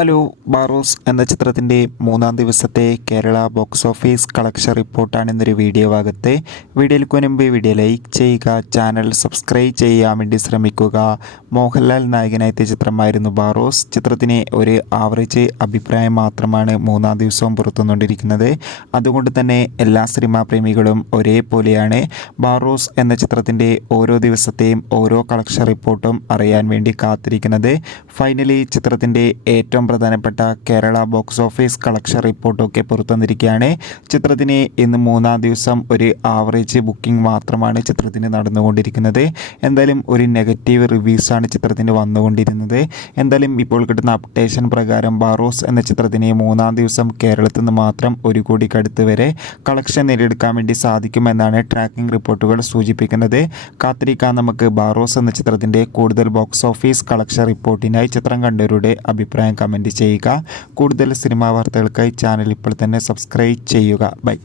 Hello. Barroz എന്ന ചിത്രത്തിൻ്റെ മൂന്നാം ദിവസത്തെ കേരള ബോക്സ് ഓഫീസ് കളക്ഷൻ റിപ്പോർട്ടാണ് ഇന്നൊരു വീഡിയോ ഭാഗത്ത്. വീഡിയോയ്ക്ക് മുൻപ് വീഡിയോ ലൈക്ക് ചെയ്യുക, ചാനൽ സബ്സ്ക്രൈബ് ചെയ്യാൻ വേണ്ടി ശ്രമിക്കുക. മോഹൻലാൽ നായകനായെത്തിയ ചിത്രമായിരുന്നു ബാറോസ്. ചിത്രത്തിന് ഒരു ആവറേജ് അഭിപ്രായം മാത്രമാണ് മൂന്നാം ദിവസവും പുറത്തുകൊണ്ടിരിക്കുന്നത്. അതുകൊണ്ട് തന്നെ എല്ലാ സിനിമാ പ്രേമികളും ഒരേപോലെയാണ് ബാറോസ് എന്ന ചിത്രത്തിൻ്റെ ഓരോ ദിവസത്തെയും ഓരോ കളക്ഷൻ റിപ്പോർട്ടും അറിയാൻ വേണ്ടി കാത്തിരിക്കുന്നത്. ഫൈനലി ചിത്രത്തിൻ്റെ ഏറ്റവും പ്രധാനപ്പെട്ട കേരള ബോക്സ് ഓഫീസ് കളക്ഷൻ റിപ്പോർട്ടൊക്കെ പുറത്തുവന്നിരിക്കുകയാണ്. ചിത്രത്തിന് ഇന്ന് മൂന്നാം ദിവസം ഒരു ആവറേജ് ബുക്കിംഗ് മാത്രമാണ് ചിത്രത്തിന് നടന്നുകൊണ്ടിരിക്കുന്നത്. എന്തായാലും ഒരു നെഗറ്റീവ് റിവ്യൂസാണ് ചിത്രത്തിന് വന്നുകൊണ്ടിരുന്നത്. എന്തായാലും ഇപ്പോൾ കിട്ടുന്ന അപ്ഡേഷൻ പ്രകാരം ബാറോസ് എന്ന ചിത്രത്തിന് മൂന്നാം ദിവസം കേരളത്തിൽ നിന്ന് മാത്രം 1 കോടിക്കടുത്ത് വരെ കളക്ഷൻ നേടിയെടുക്കാൻ വേണ്ടി സാധിക്കുമെന്നാണ് ട്രാക്കിംഗ് റിപ്പോർട്ടുകൾ സൂചിപ്പിക്കുന്നത്. കാത്തിരിക്കാൻ നമുക്ക് ബാറോസ് എന്ന ചിത്രത്തിൻ്റെ കൂടുതൽ ബോക്സ് ഓഫീസ് കളക്ഷൻ റിപ്പോർട്ടിനായി. ചിത്രം കണ്ടവരുടെ അഭിപ്രായം കമൻറ്റ് ചെയ്യുക. കൂടുതൽ സിനിമാ വാർത്തകൾക്കായി ചാനൽ ഇപ്പോൾ തന്നെ സബ്സ്ക്രൈബ് ചെയ്യുക. ബൈ.